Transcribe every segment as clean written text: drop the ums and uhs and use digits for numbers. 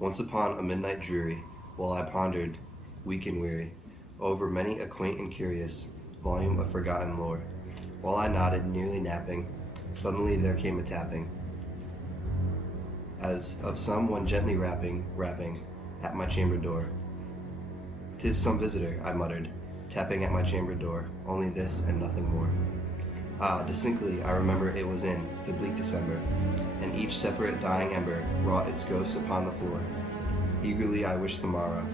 Once upon a midnight dreary, while I pondered, weak and weary, over many a quaint and curious volume of forgotten lore, while I nodded, nearly napping, suddenly there came a tapping, as of someone gently rapping at my chamber door. "'Tis some visitor," I muttered, tapping at my chamber door, only this and nothing more. Ah, distinctly I remember it was in the bleak December, and each separate dying ember wrought its ghost upon the floor. Eagerly I wished the morrow,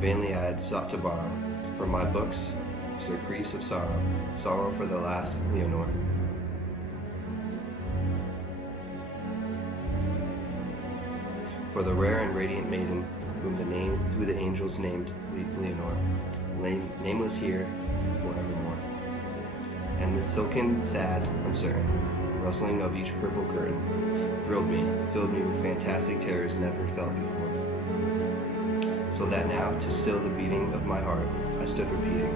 vainly I had sought to borrow from my books surcease of sorrow, sorrow for the last Leonore. For the rare and radiant maiden who the angels named Leonore, nameless here forevermore. And this silken, sad, uncertain rustling of each purple curtain thrilled me, filled me with fantastic terrors never felt before. So that now, to still the beating of my heart, I stood repeating,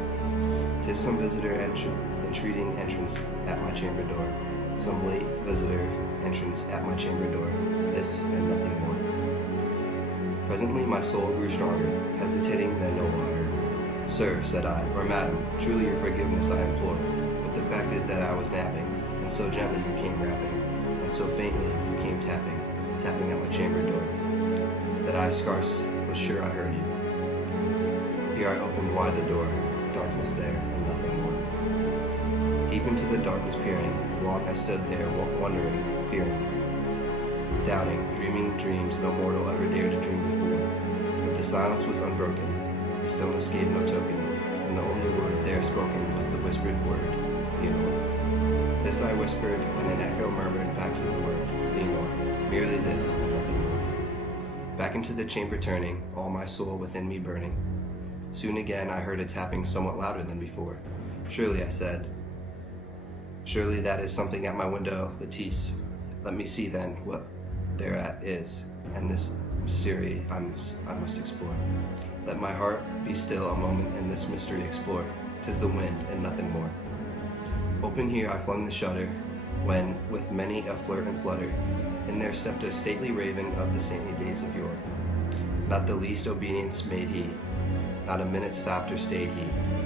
"'Tis some visitor entreating entrance at my chamber door, some late visitor entrance at my chamber door, this and nothing more." Presently my soul grew stronger, hesitating then no longer. "Sir," said I, "or madam, truly your forgiveness I implore, but the fact is that I was napping, and so gently you came rapping, and so faintly you came tapping at my chamber door, that I scarce was sure I heard you. Here I opened wide the door, darkness there, and nothing more. Deep into the darkness peering, long I stood there, wondering, fearing, doubting, dreaming dreams no mortal ever dared to dream before. But the silence was unbroken, the stillness gave no token, and the only word there spoken was the whispered word, Leonore. This I whispered, and an echo murmured back to the word, Leonore, merely this and nothing more. Back into the chamber turning, all my soul within me burning. Soon again I heard a tapping somewhat louder than before. "Surely," I said, "surely that is something at my window, Lettice. Let me see then what thereat is, and this mystery I must explore. Let my heart be still a moment and this mystery explore. 'Tis the wind and nothing more." Open here I flung the shutter, when, with many a flirt and flutter, in there stepped a stately raven of the saintly days of yore. Not the least obedience made he, not a minute stopped or stayed he,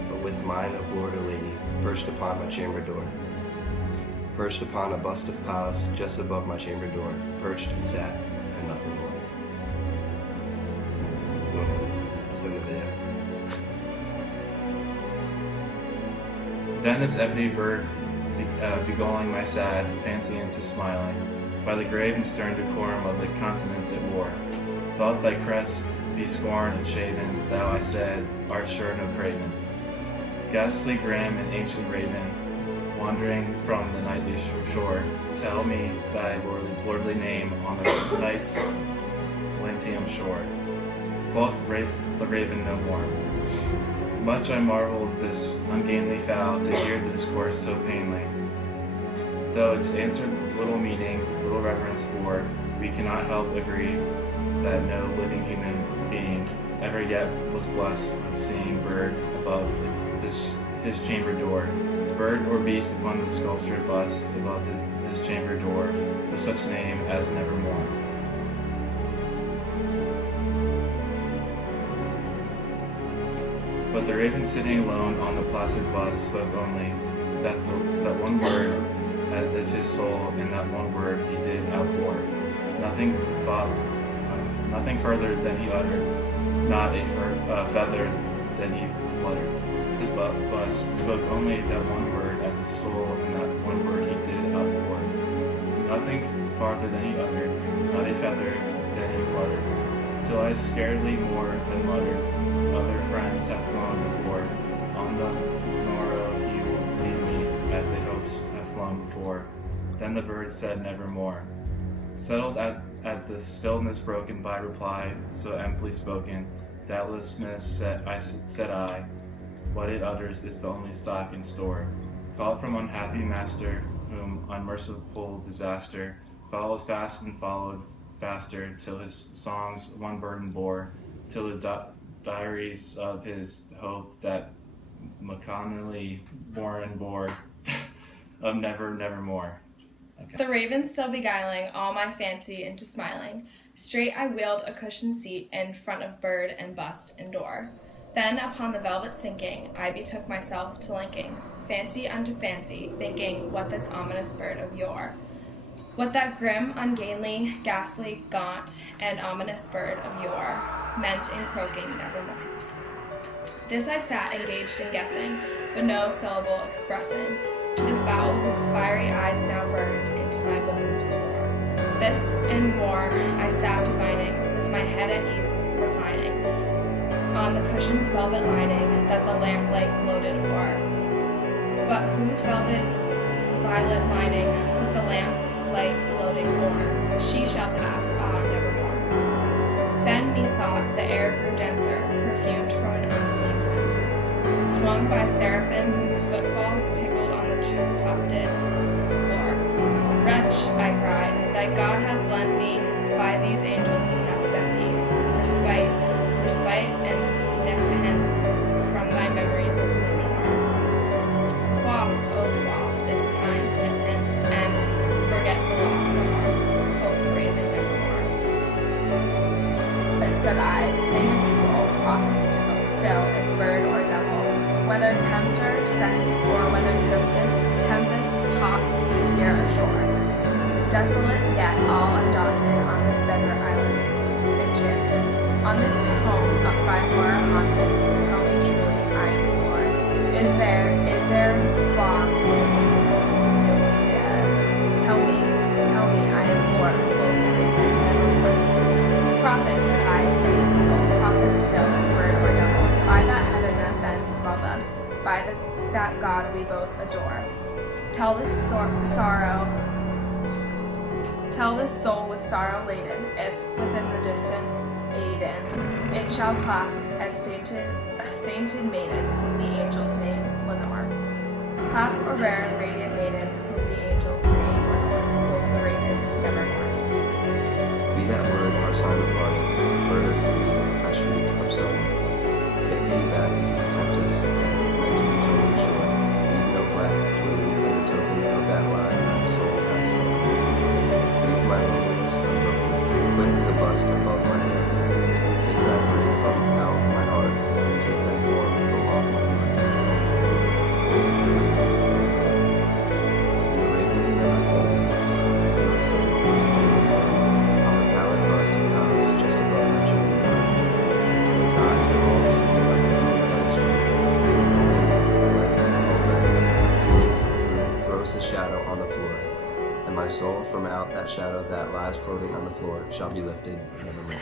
but with mine of lord or lady, perched upon my chamber door. Perched upon a bust of Pallas just above my chamber door, perched and sat, and nothing more. You want to send the video? Then this ebony bird, beguiling my sad fancy into smiling, by the grave and stern decorum of the continents it wore, thought thy crest be scorned and shaven, thou, I said, art sure no craven. Ghastly grim and ancient raven, wandering from the nightly shore, tell me thy lordly name on the night's Lentium shore. Quoth the raven no more. Much I marveled this ungainly fowl to hear the discourse so plainly. Though its answer little meaning, little reverence bore, we cannot help agree that no living human being ever yet was blessed with seeing bird above his chamber door, bird or beast upon the sculptured bust above his chamber door, with such name as nevermore. But the raven sitting alone on the placid bust spoke only that one word, as if his soul in that one word he did outpour. Nothing further than he uttered, not a feather than he fluttered. The bust spoke only that one word, as his soul in that one word he did outpour. Nothing farther than he uttered, not a feather than he fluttered. Till I scarcely more than muttered, other friends have flown before. On the morrow he will leave me, as the hopes have flown before. Then the bird said nevermore. Settled at the stillness broken by reply so amply spoken, doubtlessness said I, what it utters is the only stock in store. Called from unhappy master, whom unmerciful disaster followed fast and followed faster, till his songs one burden bore, till the diaries of his hope that machinally born bore of nevermore. Okay. The raven still beguiling all my fancy into smiling, Straight I wheeled a cushioned seat in front of bird and bust and door. Then upon the velvet sinking, I betook myself to linking, fancy unto fancy, thinking what this ominous bird of yore, what that grim, ungainly, ghastly, gaunt, and ominous bird of yore meant in croaking nevermore. This I sat engaged in guessing, but no syllable expressing, to the fowl whose fiery eyes now burned into my bosom's core. This and more I sat divining, with my head at ease reclining, on the cushion's velvet lining that the lamplight gloated o'er. But whose velvet violet lining, with the lamplight gloating o'er, she shall pass, ah, nevermore. Then methought the air grew denser, perfumed from an unseen censer, swung by seraphim whose footfalls tickled on the tufted floor. Wretch, I cried, that God hath lent thee, by these angels he hath sent thee, respite and nepen from thy memories of Lenore. Quaff, oh quaff, this kind nepen, and forget the loss no more, quoth the raven nevermore. But said I, thing of evil, prophet still, if bird or devil, whether tempter sent or whether tempest tossed thee here ashore. Desolate yet all undaunted on this desert island enchanted, on this home up by horror haunted, tell me truly I implore, is there balm in Gilead? Tell me I implore, quoth the raven nevermore. Prophet, said I, thing of evil, prophet still, if bird or devil, by that heaven that bends above us, by that God we both adore. Tell this soul with sorrow laden, if within the distant Aiden it shall clasp a sainted maiden, whom the angels name Lenore. Clasp a rare and radiant maiden, whom the angels name Lenore, quoth the raven nevermore. Be that word our sign of parting, bird free, I shrieked, upstarting. Get thee back into the tempest, and whence we turn shore. Leave no black plume as a token of that lie thy soul hath spoken. Leave my loneliness unbroken, quit the bust above my door. Take thy break from out my heart, and take thy form from off my door. Quoth the raven. And the raven never flitted, still a sitting, on the pallid bust of Pallas just above my chimney door. And his eyes have all the secret of the demons that is true. Throws his shadow on the floor, and my soul from out that shadow that lies floating on the floor shall be lifted nevermore.